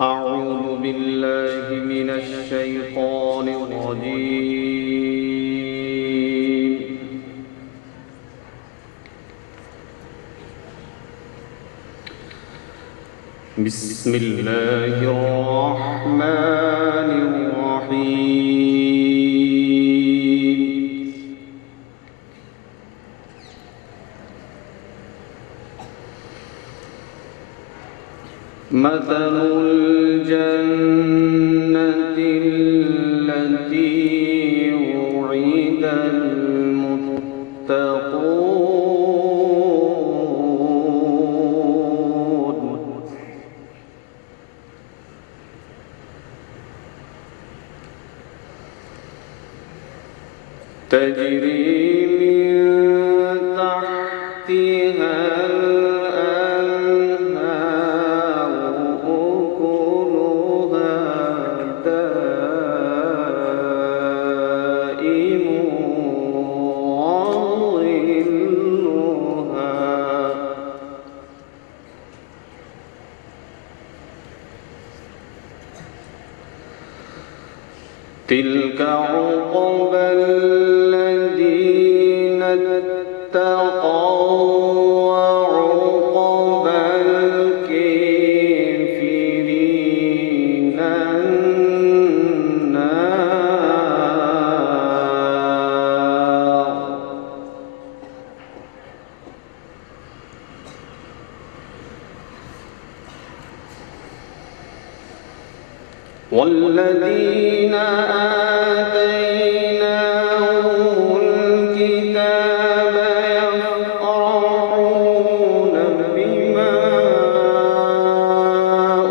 أعوذ بالله من الشيطان الرجيم. بسم الله الرحمن الرحيم. مثل الجنة التي وعد المتقون تجري من تحتها تلك عقبى الذين اتقوا وعقبى الكافرين النار. والذين آتيناهم الكتاب يفرحون بما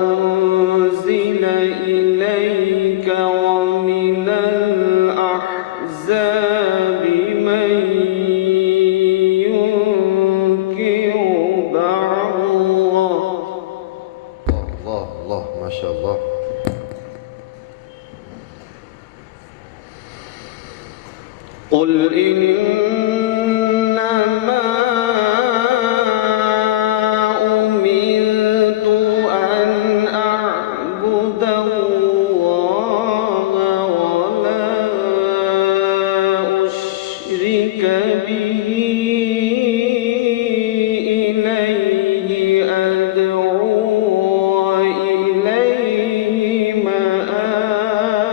أنزل إليك ومن الأحزاب من ينكر بعضه. الله ما شاء الله. قل إنما أمرت أن أعبد الله ولا أشرك به إليه أدعو وإليه مآب.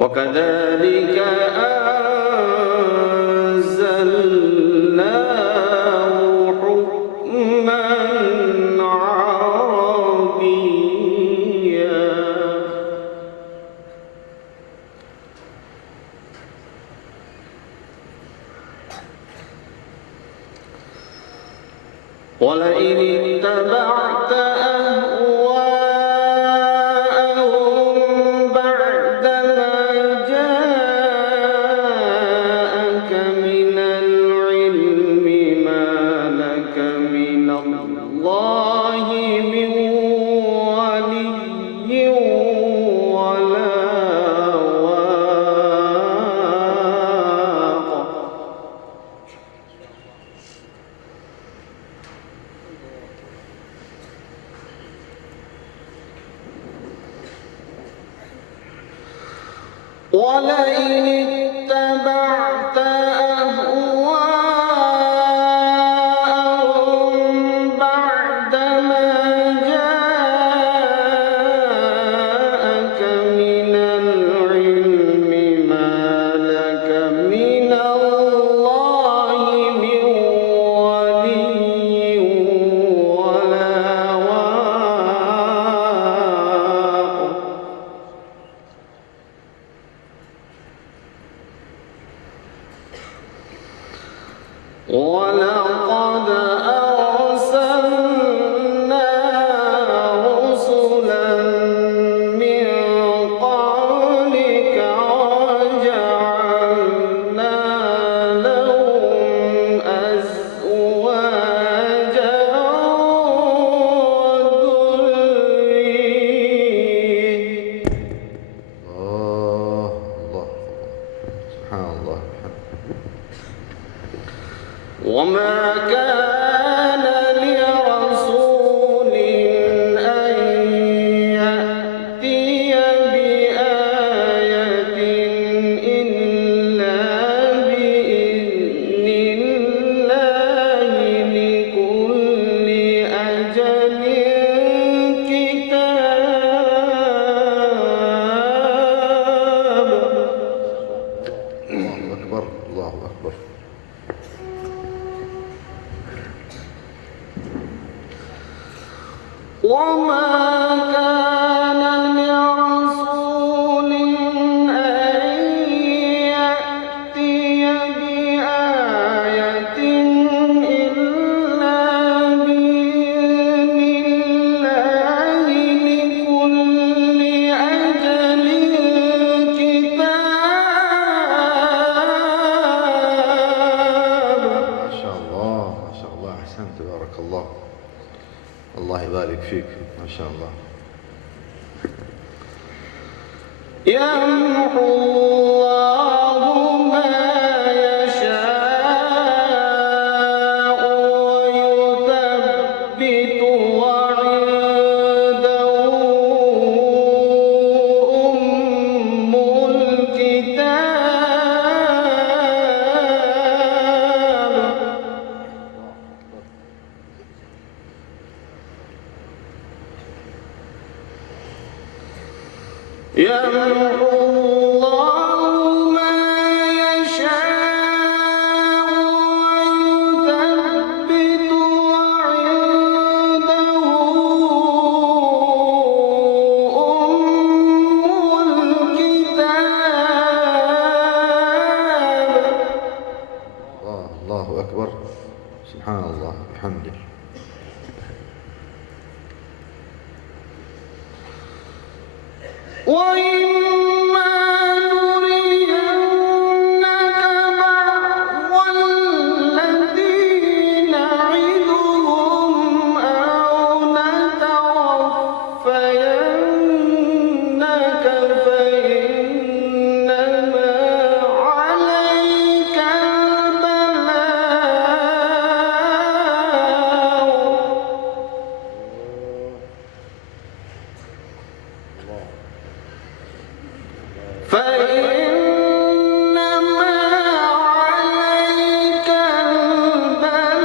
وكذلك أنزلناه حكما عربيا ولئن اتبعت أهواءهم بعدما جاءك من العلم ما لك من الله من ولي ولا واق. ولئن اتبعت أهواءهم بعدما جاءك من العلم ما لك من الله من ولي ولا واق. ولقد أرسلنا رسلا من قبلك وجعلنا لهم أزواجا وذرية. الله سبحان الله. وما كان لرسول أن يأتي بآية إلا بإذن الله لكل أجل كتاب. الله أكبر الله أكبر. وما كان لرسول أن يأتي بآية إلا بإذن الله لكل أجل كتاب. ما شاء الله ما شاء الله، أحسنت بارك الله، الله يبارك فيك ما شاء الله. يمحو الله ما يشاء ويثبت وعنده أم الكتاب. يمحو الله ما يشاء ويثبت وعنده أم الكتاب. الله أكبر، سبحان الله بحمده. وإما نرينك بعض الذي نعدهم أو نتوفينك فإنما عليك البلاغ. فإنما عليك البلاغ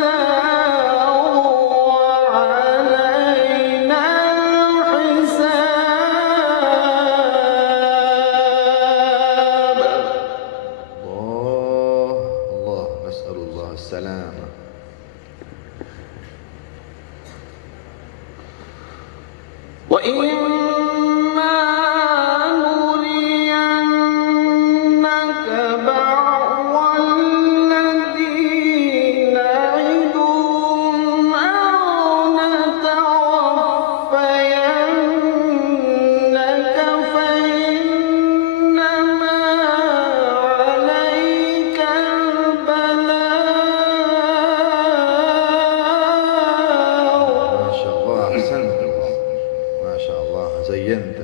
وعلينا الحساب. الله نسأل الله السلامة. وإما نرينك بعض الذي نعدهم أو نتوفينك فإنما عليك البلاغ. ما شاء الله أحسنت، ما شاء الله زينت،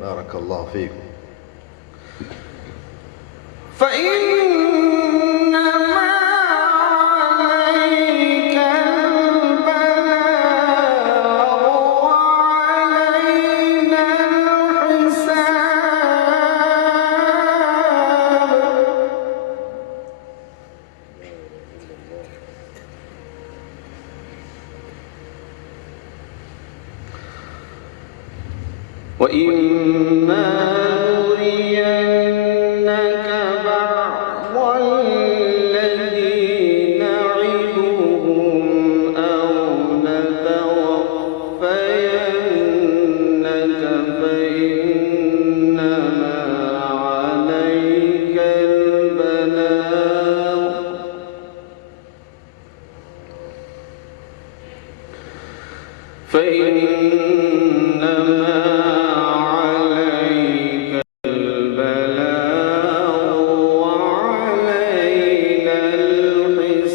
بارك الله فيكم. فإنما عليك البلاغ وعلينا الحساب. وإما نرينك بعض الذي نعدهم أو نتوفينك فإنما عليك البلاغ. فإنما عليك البلاغ وعلينا الحساب.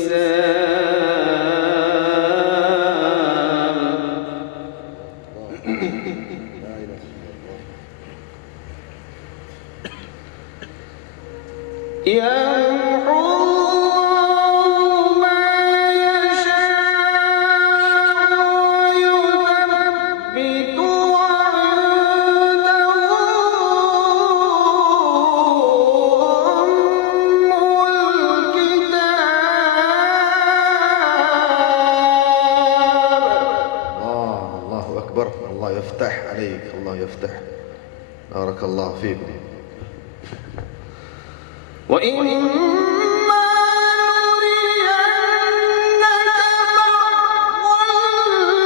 يفتح عليك، الله يفتح. بارك الله فيكم. وإما نرينك بعض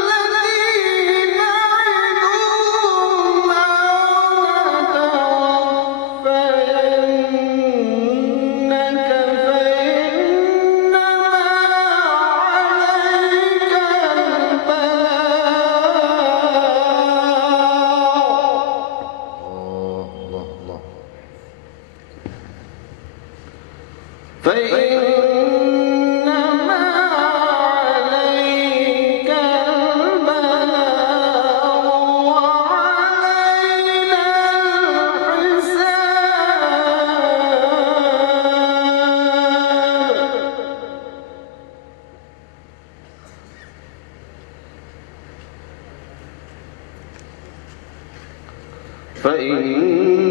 الذي نعدهم أو نتوفينك فإنما عليك البلاغ. الله الله. فإنما عليك البلاغ وعلينا الحساب. فإنما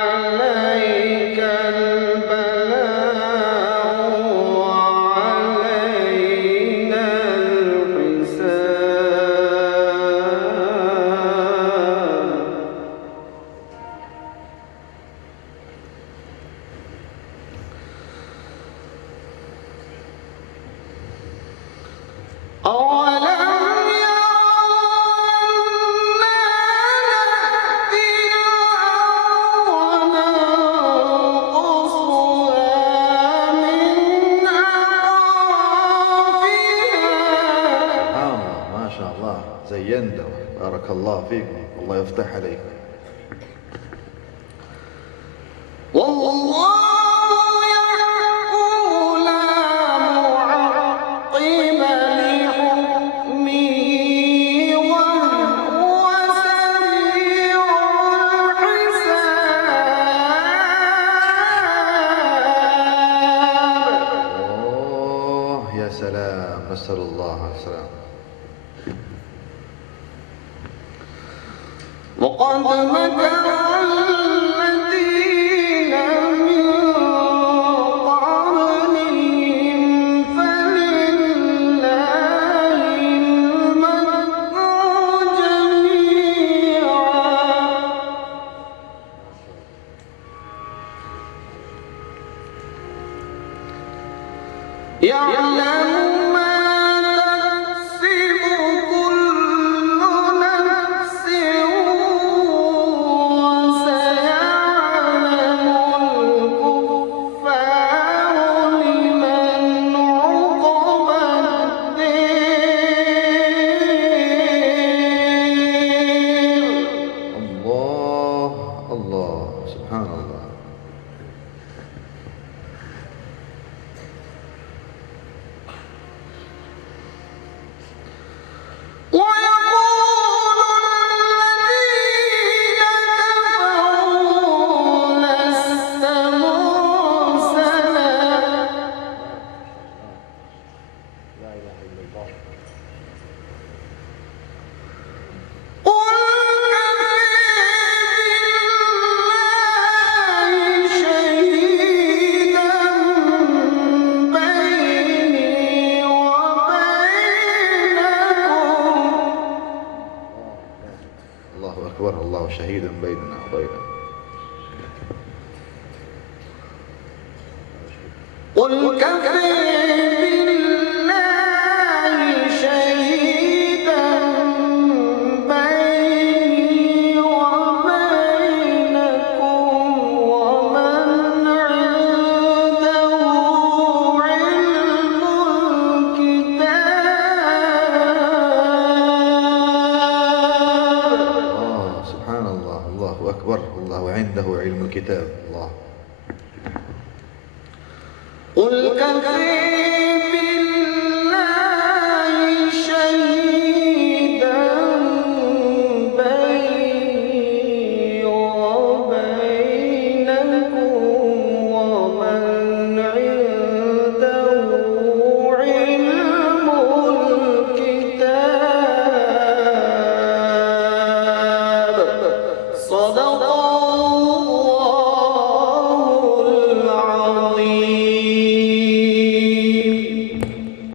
عليك البلاغ وعلينا الحساب. أولم زينت. بارك الله فيكم، الله يفتح عليك. والله يحكم لا معقب لحكمه وهو سريع الحساب. اوه يا سلام، نسأل الله السلامة. وقد مكر الذين من قبلهم فلله المكر جميعا يعلم ما تكسب كل نفس وسيعلم الكفار لمن عقب الدين. الله الله، سبحان الله. الله شهيدا بيننا وبينه. قل كفى بالله شهيدا بيني وبينكم ومن عنده علم الكتاب. سبحان الله، الله أكبر. الله عنده علم الكتاب. الله. قل كفى